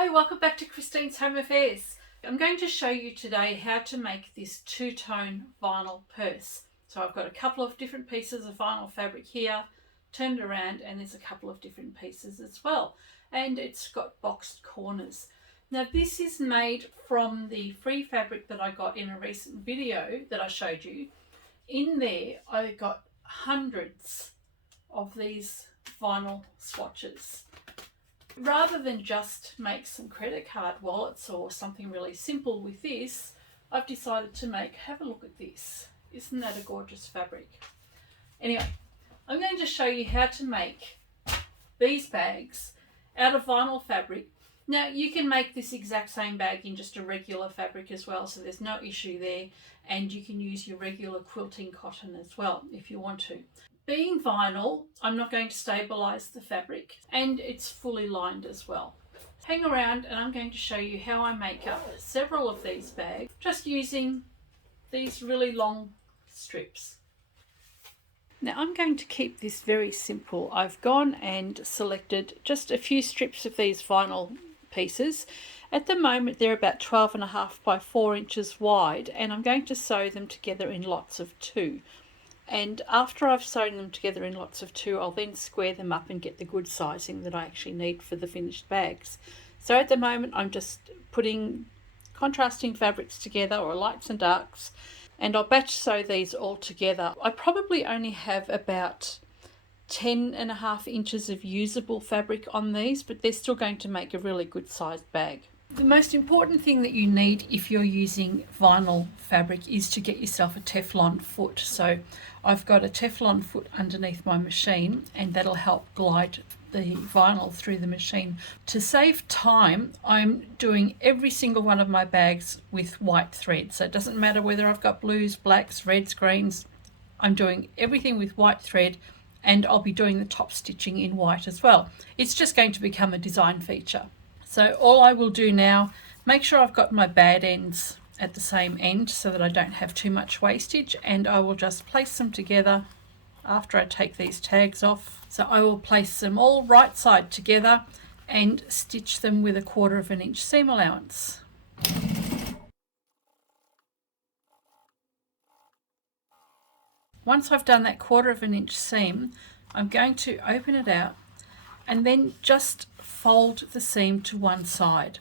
Hi, welcome back to Christine's Home Affairs. I'm going to show you today how to make this two-tone vinyl purse. So I've got a couple of different pieces of vinyl fabric here, turned around, and there's a couple of different pieces as well. And it's got boxed corners. Now this is made from the free fabric that I got in a recent video that I showed you. In there I got hundreds of these vinyl swatches. Rather than just make some credit card wallets or something really simple with this, I've decided to have a look at this. Isn't that a gorgeous fabric? Anyway, I'm going to show you how to make these bags out of vinyl fabric. Now you can make this exact same bag in just a regular fabric as well, so there's no issue there, and you can use your regular quilting cotton as well if you want to. Being vinyl, I'm not going to stabilize the fabric, and it's fully lined as well. Hang around and I'm going to show you how I make up several of these bags just using these really long strips. Now I'm going to keep this very simple. I've gone and selected just a few strips of these vinyl pieces. At the moment they're about 12.5 by 4 inches wide, and I'm going to sew them together in lots of 2. And after I've sewn them together in lots of 2, I'll then square them up and get the good sizing that I actually need for the finished bags. So at the moment I'm just putting contrasting fabrics together, or lights and darks, and I'll batch sew these all together. I probably only have about 10.5 inches of usable fabric on these, but they're still going to make a really good sized bag. The most important thing that you need if you're using vinyl fabric is to get yourself a Teflon foot. So I've got a Teflon foot underneath my machine, and that'll help glide the vinyl through the machine. To save time, I'm doing every single one of my bags with white thread. So it doesn't matter whether I've got blues, blacks, reds, greens. I'm doing everything with white thread, and I'll be doing the top stitching in white as well. It's just going to become a design feature. So all I will do now, make sure I've got my bad ends at the same end so that I don't have too much wastage, and I will just place them together after I take these tags off. So I will place them all right side together and stitch them with a 1/4 inch seam allowance. Once I've done that 1/4 inch seam, I'm going to open it out and then just fold the seam to one side,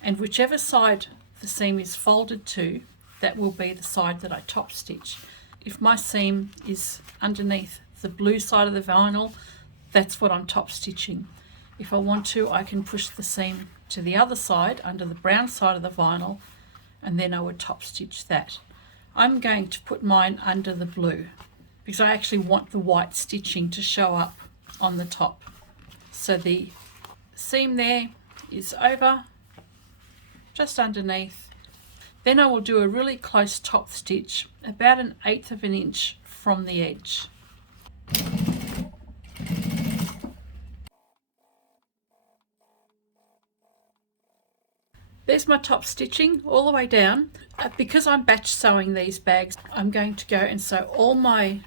and whichever side the seam is folded to, that will be the side that I top stitch. If my seam is underneath the blue side of the vinyl, that's what I'm top stitching. If I want to, I can push the seam to the other side under the brown side of the vinyl, and then I would top stitch that. I'm going to put mine under the blue because I actually want the white stitching to show up on the top. So the seam there is over, just underneath. Then I will do a really close top stitch, about 1/8 inch from the edge. There's my top stitching all the way down. Because I'm batch sewing these bags, I'm going to go and sew all my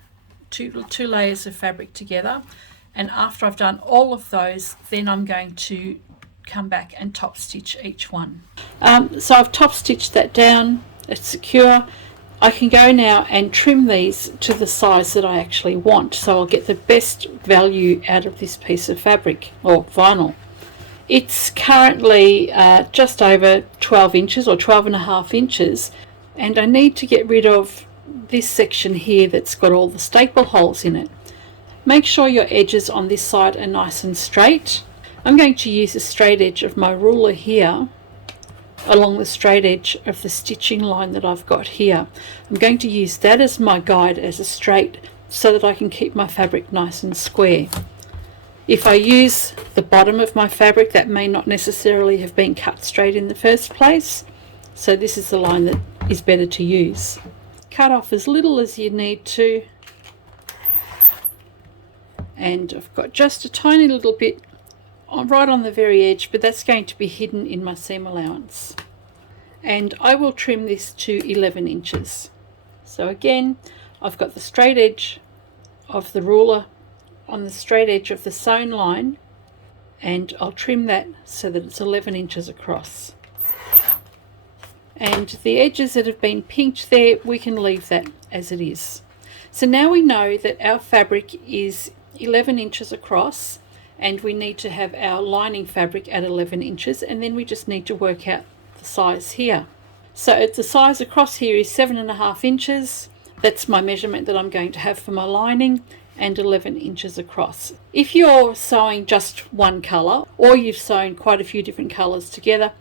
two layers of fabric together, and after I've done all of those, then I'm going to come back and top stitch each one. So I've top stitched that down, it's secure. I can go now and trim these to the size that I actually want, so I'll get the best value out of this piece of fabric or vinyl. It's currently just over 12 inches or 12.5 inches, and I need to get rid of this section here that's got all the staple holes in it. Make sure your edges on this side are nice and straight. I'm going to use the straight edge of my ruler here along the straight edge of the stitching line that I've got here. I'm going to use that as my guide, as a straight, so that I can keep my fabric nice and square. If I use the bottom of my fabric, that may not necessarily have been cut straight in the first place, so this is the line that is better to use. Cut off as little as you need to, and I've got just a tiny little bit right on the very edge, but that's going to be hidden in my seam allowance. And I will trim this to 11 inches. So again, I've got the straight edge of the ruler on the straight edge of the sewn line, and I'll trim that so that it's 11 inches across. And the edges that have been pinked there, we can leave that as it is. So now we know that our fabric is 11 inches across, and we need to have our lining fabric at 11 inches, and then we just need to work out the size here. So the size across here is 7.5 inches. That's my measurement that I'm going to have for my lining, and 11 inches across. If you're sewing just one colour, or you've sewn quite a few different colours together,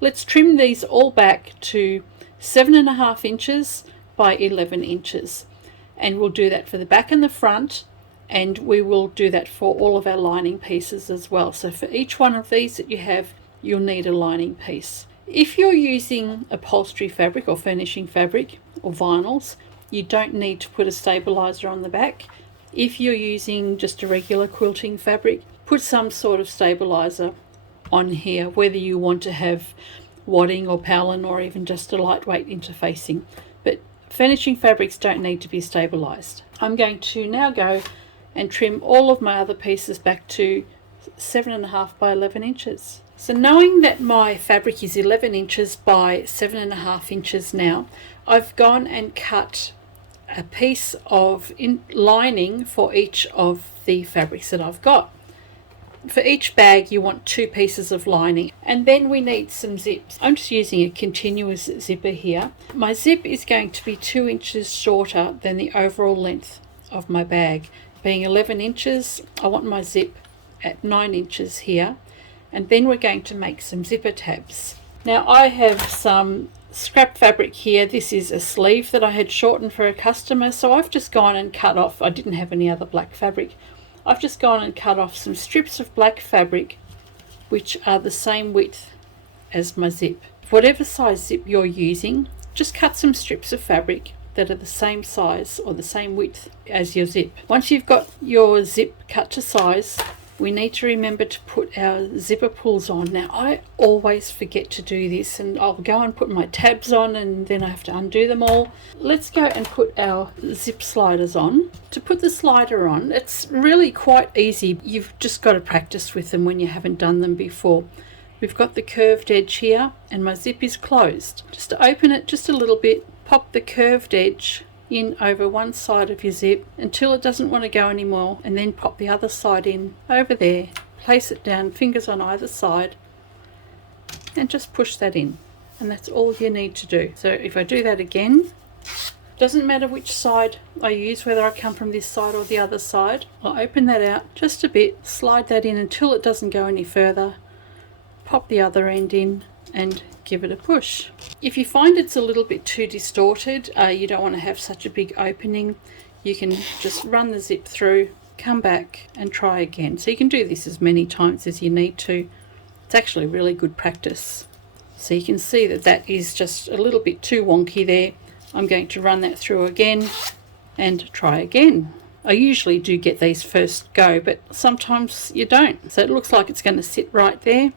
let's trim these all back to 7.5 inches by 11 inches. And we'll do that for the back and the front, and we will do that for all of our lining pieces as well. So for each one of these that you have, you'll need a lining piece. If you're using upholstery fabric or furnishing fabric or vinyls, you don't need to put a stabilizer on the back. If you're using just a regular quilting fabric, put some sort of stabilizer on here, whether you want to have wadding or powlin or even just a lightweight interfacing. But furnishing fabrics don't need to be stabilized. I'm going to now go and trim all of my other pieces back to 7.5 by 11 inches. So knowing that my fabric is 11 inches by 7.5 inches now, I've gone and cut a piece of lining for each of the fabrics that I've got. For each bag you want 2 pieces of lining, and then we need some zips. I'm just using a continuous zipper here. My zip is going to be 2 inches shorter than the overall length of my bag. Being 11 inches, I want my zip at 9 inches here, and then we're going to make some zipper tabs. Now I have some scrap fabric here. This is a sleeve that I had shortened for a customer, so I've just gone and cut off, I didn't have any other black fabric, I've just gone and cut off some strips of black fabric which are the same width as my zip. Whatever size zip you're using, just cut some strips of fabric that are the same size or the same width as your zip. Once you've got your zip cut to size, we need to remember to put our zipper pulls on. Now I always forget to do this, and I'll go and put my tabs on and then I have to undo them all. Let's go and put our zip sliders on. To put the slider on, it's really quite easy. You've just got to practice with them when you haven't done them before. We've got the curved edge here and my zip is closed. Just to open it just a little bit, pop the curved edge in over one side of your zip until it doesn't want to go anymore, and then pop the other side in over there, place it down, fingers on either side, and just push that in, and that's all you need to do. So if I do that again, doesn't matter which side I use, whether I come from this side or the other side, I'll open that out just a bit, slide that in until it doesn't go any further, pop the other end in and give it a push. If you find it's a little bit too distorted, you don't want to have such a big opening, you can just run the zip through, come back and try again. So you can do this as many times as you need to. It's actually really good practice. So you can see that that is just a little bit too wonky there. I'm going to run that through again and try again. I usually do get these first go, but sometimes you don't. So it looks like it's going to sit right there,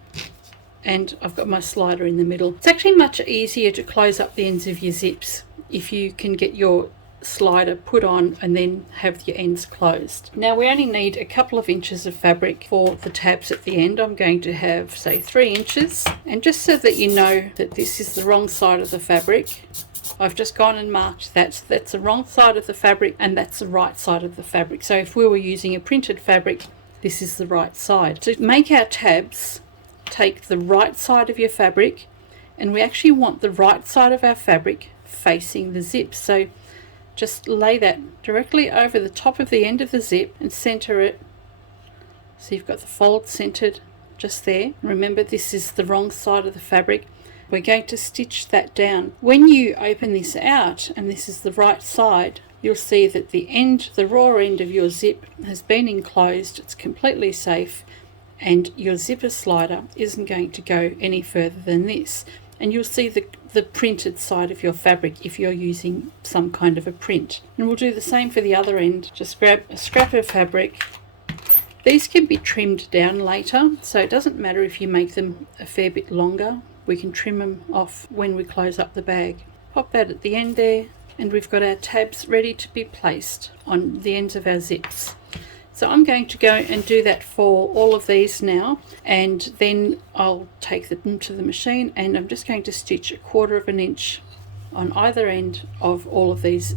and I've got my slider in the middle. It's actually much easier to close up the ends of your zips if you can get your slider put on and then have your ends closed. Now we only need a couple of inches of fabric for the tabs at the end. I'm going to have, say, 3 inches, and just so that you know that this is the wrong side of the fabric, I've just gone and marked that. So that's the wrong side of the fabric and that's the right side of the fabric. So if we were using a printed fabric, this is the right side. To make our tabs, take the right side of your fabric, and we actually want the right side of our fabric facing the zip. So just lay that directly over the top of the end of the zip and center it so you've got the fold centered just there. Remember, this is the wrong side of the fabric. We're going to stitch that down. When you open this out and this is the right side, you'll see that the end, the raw end of your zip has been enclosed. It's completely safe, and your zipper slider isn't going to go any further than this. And you'll see the printed side of your fabric if you're using some kind of a print. And we'll do the same for the other end. Just grab a scrap of fabric. These can be trimmed down later, so it doesn't matter if you make them a fair bit longer. We can trim them off when we close up the bag. Pop that at the end there, and we've got our tabs ready to be placed on the ends of our zips. So I'm going to go and do that for all of these now, and then I'll take them to the machine, and I'm just going to stitch 1/4 of an inch on either end of all of these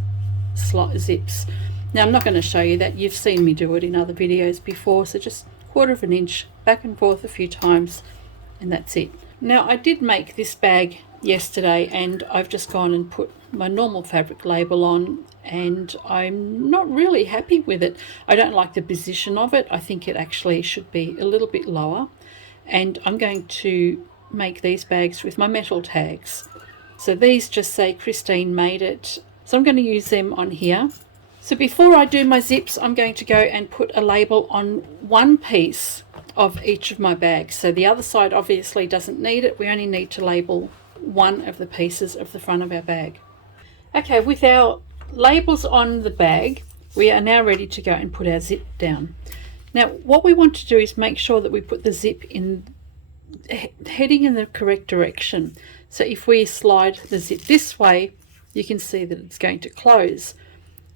zips. Now I'm not going to show you that, you've seen me do it in other videos before, so just 1/4 of an inch back and forth a few times, and that's it. Now I did make this bag yesterday, and I've just gone and put my normal fabric label on, and I'm not really happy with it. I don't like the position of it. I think it actually should be a little bit lower, and I'm going to make these bags with my metal tags. So these just say Christine made it, so I'm going to use them on here. So before I do my zips, I'm going to go and put a label on one piece of each of my bags. So the other side obviously doesn't need it. We only need to label one of the pieces of the front of our bag. Okay, with our labels on the bag, we are now ready to go and put our zip down. Now what we want to do is make sure that we put the zip in heading in the correct direction. So if we slide the zip this way, you can see that it's going to close.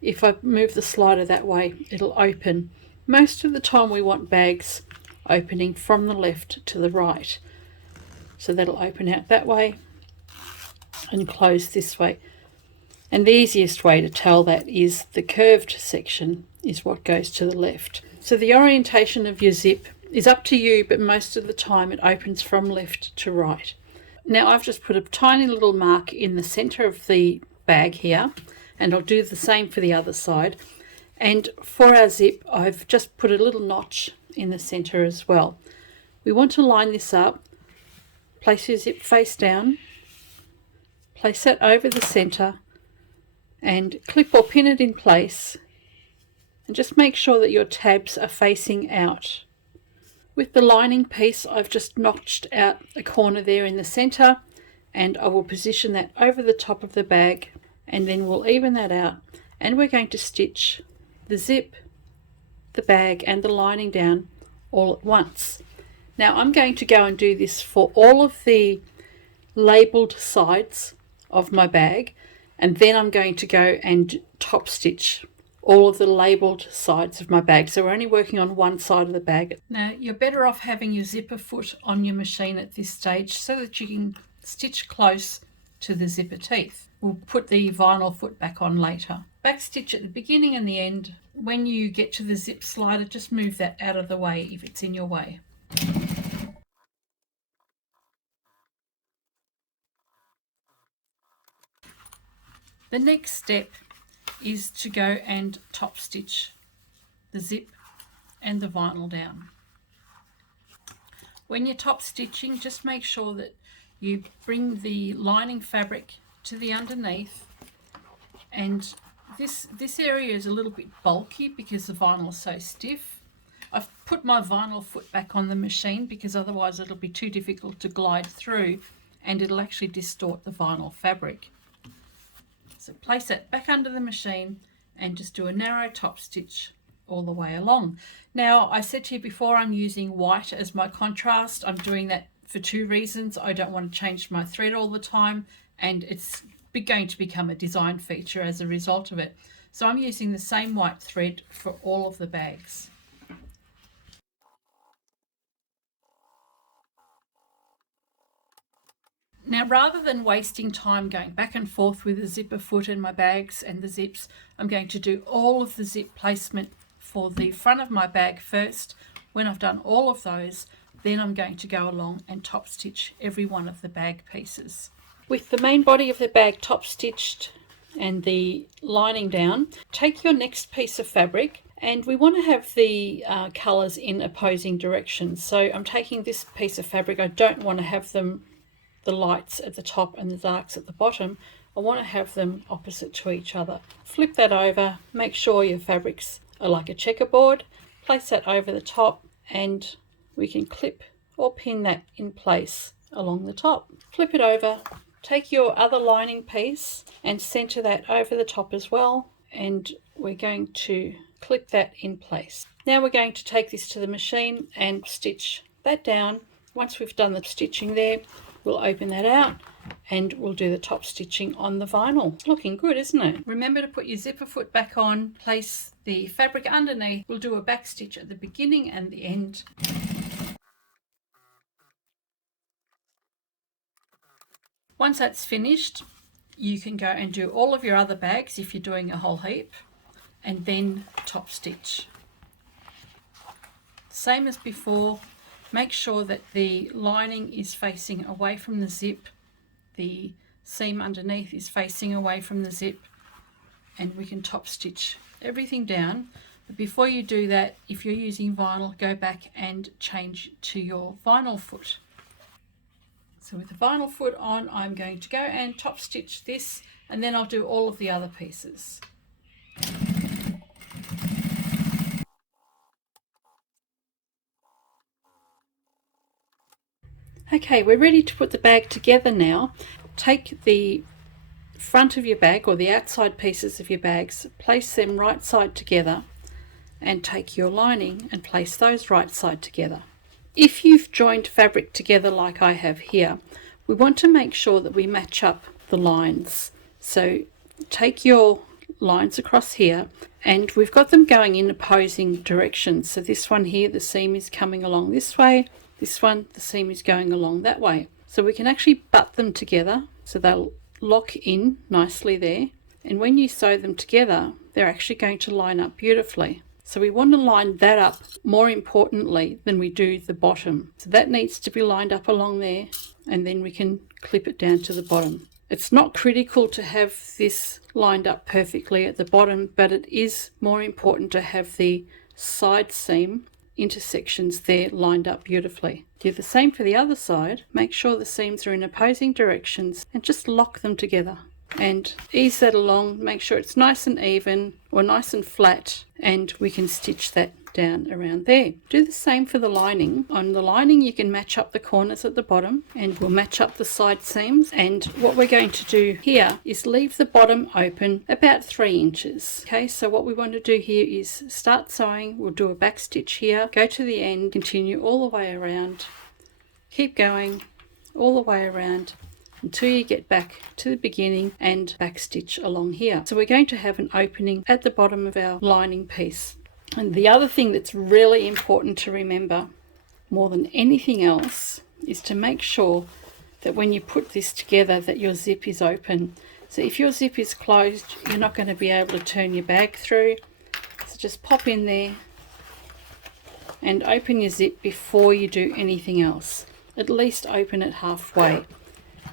If I move the slider that way, it'll open. Most of the time we want bags opening from the left to the right. So that'll open out that way and close this way. And the easiest way to tell that is the curved section is what goes to the left. So the orientation of your zip is up to you, but most of the time it opens from left to right. Now I've just put a tiny little mark in the center of the bag here, and I'll do the same for the other side. And for our zip, I've just put a little notch in the center as well. We want to line this up. Place your zip face down, place that over the center, and clip or pin it in place, and just make sure that your tabs are facing out. With the lining piece, I've just notched out a corner there in the center, and I will position that over the top of the bag, and then we'll even that out, and we're going to stitch the zip, the bag and the lining down all at once. Now I'm going to go and do this for all of the labeled sides of my bag, and then I'm going to go and top stitch all of the labeled sides of my bag. So we're only working on one side of the bag. Now you're better off having your zipper foot on your machine at this stage so that you can stitch close to the zipper teeth. We'll put the vinyl foot back on later. Back stitch at the beginning and the end. When you get to the zip slider, just move that out of the way if it's in your way. The next step is to go and top stitch the zip and the vinyl down. When you're top stitching, just make sure that you bring the lining fabric to the underneath, and this area is a little bit bulky because the vinyl is so stiff. I've put my vinyl foot back on the machine because otherwise it'll be too difficult to glide through and it'll actually distort the vinyl fabric. So place that back under the machine and just do a narrow top stitch all the way along. Now I said to you before, I'm using white as my contrast. I'm doing that for two reasons. I don't want to change my thread all the time, and it's going to become a design feature as a result of it. So I'm using the same white thread for all of the bags. Now rather than wasting time going back and forth with the zipper foot in my bags and the zips, I'm going to do all of the zip placement for the front of my bag first. When I've done all of those, then I'm going to go along and top stitch every one of the bag pieces. With the main body of the bag top stitched and the lining down, take your next piece of fabric, and we want to have the colours in opposing directions. So I'm taking this piece of fabric. I don't want to have them the lights at the top and the darks at the bottom. I want to have them opposite to each other. Flip that over, make sure your fabrics are like a checkerboard, place that over the top, and we can clip or pin that in place along the top. Flip it over, take your other lining piece and center that over the top as well, and we're going to clip that in place. Now we're going to take this to the machine and stitch that down. Once we've done the stitching there, we'll open that out and we'll do the top stitching on the vinyl. It's looking good, isn't it? Remember to put your zipper foot back on, place the fabric underneath. We'll do a back stitch at the beginning and the end. Once that's finished, you can go and do all of your other bags if you're doing a whole heap, and then top stitch. Same as before, make sure that the lining is facing away from the zip, the seam underneath is facing away from the zip, and we can top stitch everything down. But before you do that, if you're using vinyl, go back and change to your vinyl foot. So with the vinyl foot on, I'm going to go and top stitch this, and then I'll do all of the other pieces. Okay, we're ready to put the bag together now. Take the front of your bag, or the outside pieces of your bags, place them right side together, and take your lining and place those right side together. If you've joined fabric together like I have here, we want to make sure that we match up the lines. So take your lines across here, and we've got them going in opposing directions. So this one here, the seam is coming along this way. This one, the seam is going along that way. So we can actually butt them together so they'll lock in nicely there. And when you sew them together, they're actually going to line up beautifully. So we want to line that up more importantly than we do the bottom. So that needs to be lined up along there, and then we can clip it down to the bottom. It's not critical to have this lined up perfectly at the bottom, but it is more important to have the side seam intersections there lined up beautifully. Do the same for the other side. Make sure the seams are in opposing directions and just lock them together and ease that along. Make sure it's nice and even, or nice and flat, and we can stitch that down around there. Do the same for the lining. On the lining you can match up the corners at the bottom, and we'll match up the side seams. And what we're going to do here is leave the bottom open about 3 inches. Okay, so what we want to do here is start sewing. We'll do a back stitch here, go to the end, continue all the way around, keep going all the way around until you get back to the beginning and back stitch along here. So we're going to have an opening at the bottom of our lining piece. And the other thing that's really important to remember more than anything else is to make sure that when you put this together that your zip is open. So if your zip is closed, you're not going to be able to turn your bag through. So just pop in there and open your zip before you do anything else. At least open it halfway.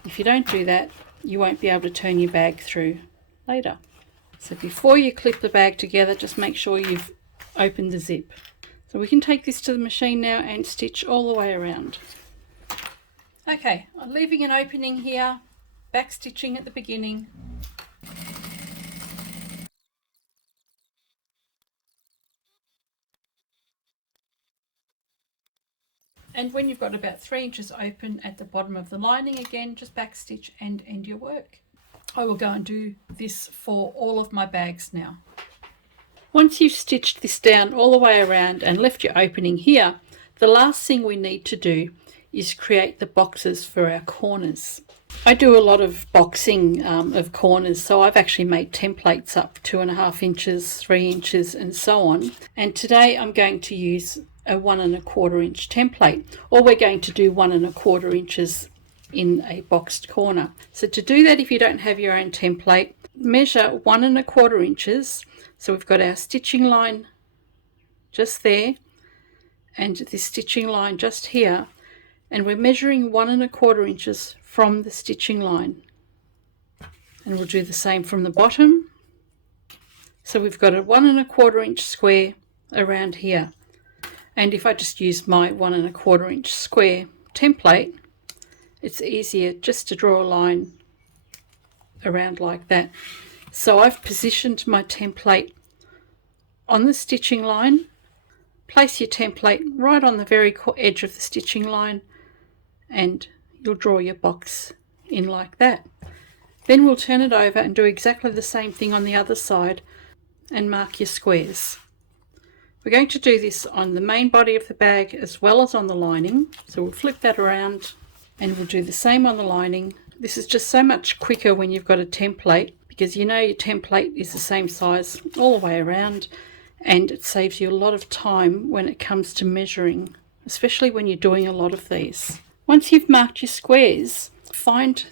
If you don't do that, you won't be able to turn your bag through later. So before you clip the bag together, just make sure you've opened the zip. So we can take this to the machine now and stitch all the way around. Okay, I'm leaving an opening here, back stitching at the beginning. And when you've got about 3 inches open at the bottom of the lining, again, just back stitch and end your work. I will go and do this for all of my bags now. Once you've stitched this down all the way around and left your opening here, the last thing we need to do is create the boxes for our corners. I do a lot of boxing of corners, so I've actually made templates up 2.5 inches, 3 inches and so on. And today I'm going to use a 1 1/4 inch template, or we're going to do 1 1/4 inches in a boxed corner. So to do that, if you don't have your own template, measure 1 1/4 inches. So we've got our stitching line just there and this stitching line just here, and we're measuring 1 1/4 inches from the stitching line, and we'll do the same from the bottom. So we've got a 1 1/4 inch square around here. And if I just use my 1 1/4 inch square template, it's easier just to draw a line around like that. So I've positioned my template on the stitching line. Place your template right on the very edge of the stitching line, and you'll draw your box in like that. Then we'll turn it over and do exactly the same thing on the other side and mark your squares. We're going to do this on the main body of the bag as well as on the lining. So we'll flip that around and we'll do the same on the lining. This is just so much quicker when you've got a template, because you know your template is the same size all the way around, and it saves you a lot of time when it comes to measuring, especially when you're doing a lot of these. Once you've marked your squares, find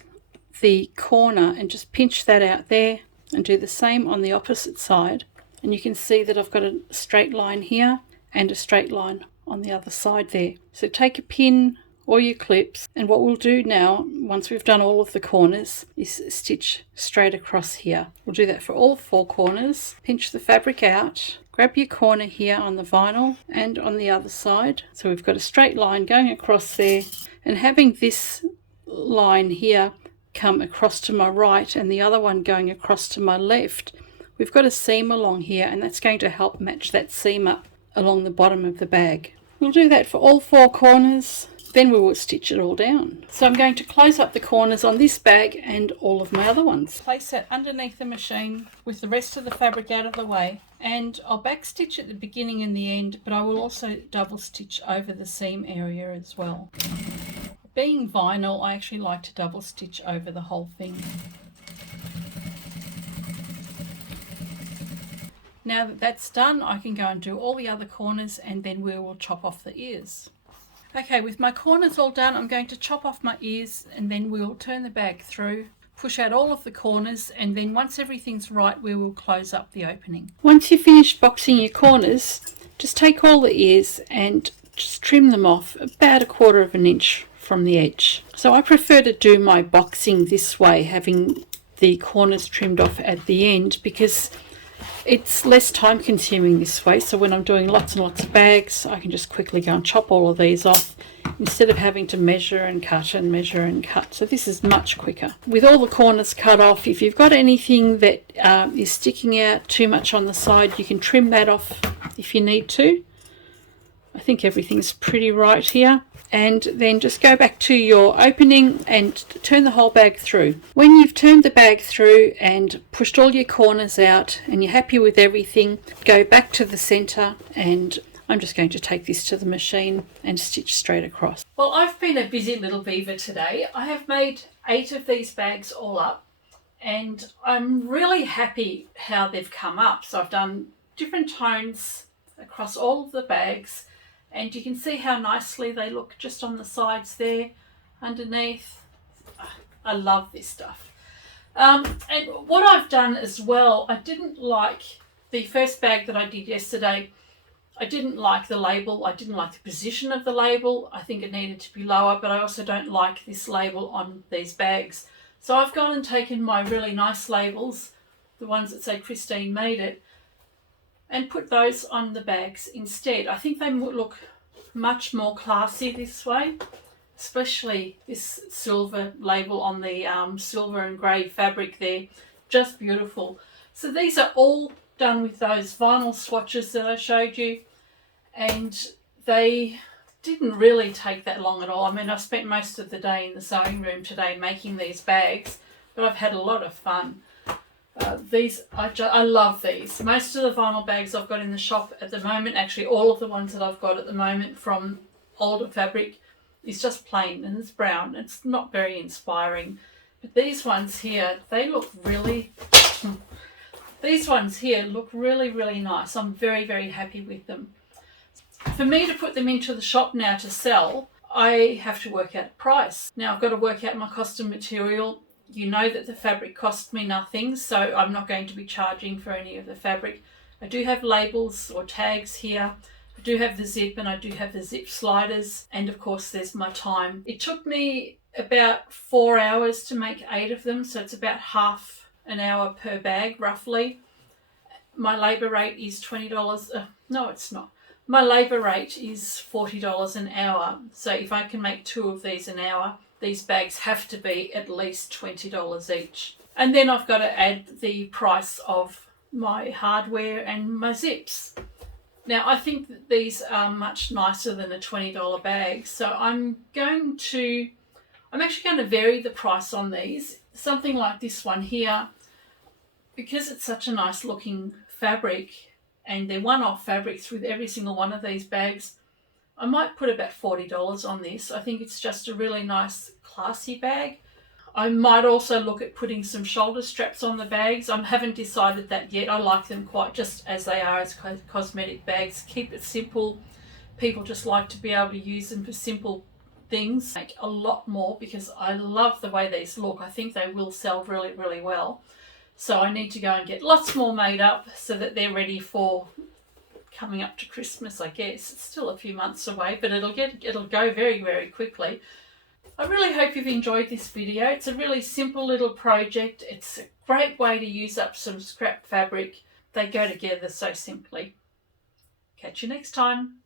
the corner and just pinch that out there, and do the same on the opposite side. And you can see that I've got a straight line here and a straight line on the other side there. So take a pin or your clips, and what we'll do now, once we've done all of the corners, is stitch straight across here. We'll do that for all 4 corners. Pinch the fabric out, grab your corner here on the vinyl and on the other side. So we've got a straight line going across there, and having this line here come across to my right and the other one going across to my left, we've got a seam along here, and that's going to help match that seam up along the bottom of the bag. We'll do that for all 4 corners, then we will stitch it all down. So I'm going to close up the corners on this bag and all of my other ones. Place that underneath the machine with the rest of the fabric out of the way, and I'll back stitch at the beginning and the end, but I will also double stitch over the seam area as well. Being vinyl, I actually like to double stitch over the whole thing. Now that that's done, I can go and do all the other corners, and then we will chop off the ears. Okay, with my corners all done, I'm going to chop off my ears, and then we'll turn the bag through, push out all of the corners, and then once everything's right, we will close up the opening. Once you've finished boxing your corners, just take all the ears and just trim them off about 1/4 of an inch from the edge. So I prefer to do my boxing this way, having the corners trimmed off at the end, because it's less time consuming this way. So when I'm doing lots and lots of bags, I can just quickly go and chop all of these off instead of having to measure and cut and measure and cut. So this is much quicker. With all the corners cut off, if you've got anything that is sticking out too much on the side, you can trim that off if you need to. I think everything's pretty right here. And then just go back to your opening and turn the whole bag through. When you've turned the bag through and pushed all your corners out and you're happy with everything, go back to the center, and I'm just going to take this to the machine and stitch straight across. Well, I've been a busy little beaver today. I have made 8 of these bags all up, and I'm really happy how they've come up. So I've done different tones across all of the bags, and you can see how nicely they look just on the sides there, underneath. I love this stuff. And what I've done as well, I didn't like the first bag that I did yesterday. I didn't like the label. I didn't like the position of the label. I think it needed to be lower, but I also don't like this label on these bags. So I've gone and taken my really nice labels, the ones that say Christine Made It, and put those on the bags instead. I think they look much more classy this way, especially this silver label on the silver and grey fabric there. Just beautiful. So these are all done with those vinyl swatches that I showed you, and they didn't really take that long at all. I mean, I spent most of the day in the sewing room today making these bags, but I've had a lot of fun. I love these. Most of the vinyl bags I've got in the shop at the moment, actually all of the ones that I've got at the moment from older fabric, is just plain and it's brown. It's not very inspiring. But these ones here, they look really, really nice. I'm very, very happy with them. For me to put them into the shop now to sell, I have to work out a price. Now I've got to work out my cost of material. You know that the fabric cost me nothing, so I'm not going to be charging for any of the fabric. I do have labels or tags here. I do have the zip, and I do have the zip sliders, and of course there's my time. It took me about 4 hours to make 8 of them, so it's about half an hour per bag roughly. My labour rate is $20. No, it's not. My labour rate is $40 an hour. So if I can make 2 of these an hour, these bags have to be at least $20 each. And then I've got to add the price of my hardware and my zips. Now I think that these are much nicer than a $20 bag, so I'm actually going to vary the price on these. Something like this one here, because it's such a nice looking fabric, and they're one-off fabrics with every single one of these bags, I might put about $40 on this. I think it's just a really nice, classy bag. I might also look at putting some shoulder straps on the bags. I haven't decided that yet. I like them quite just as they are as cosmetic bags. Keep it simple. People just like to be able to use them for simple things. Make a lot more because I love the way these look. I think they will sell really, really well. So I need to go and get lots more made up so that they're ready for coming up to Christmas, I guess. It's still a few months away, but it'll go very, very quickly. I really hope you've enjoyed this video. It's a really simple little project. It's a great way to use up some scrap fabric. They go together so simply. Catch you next time.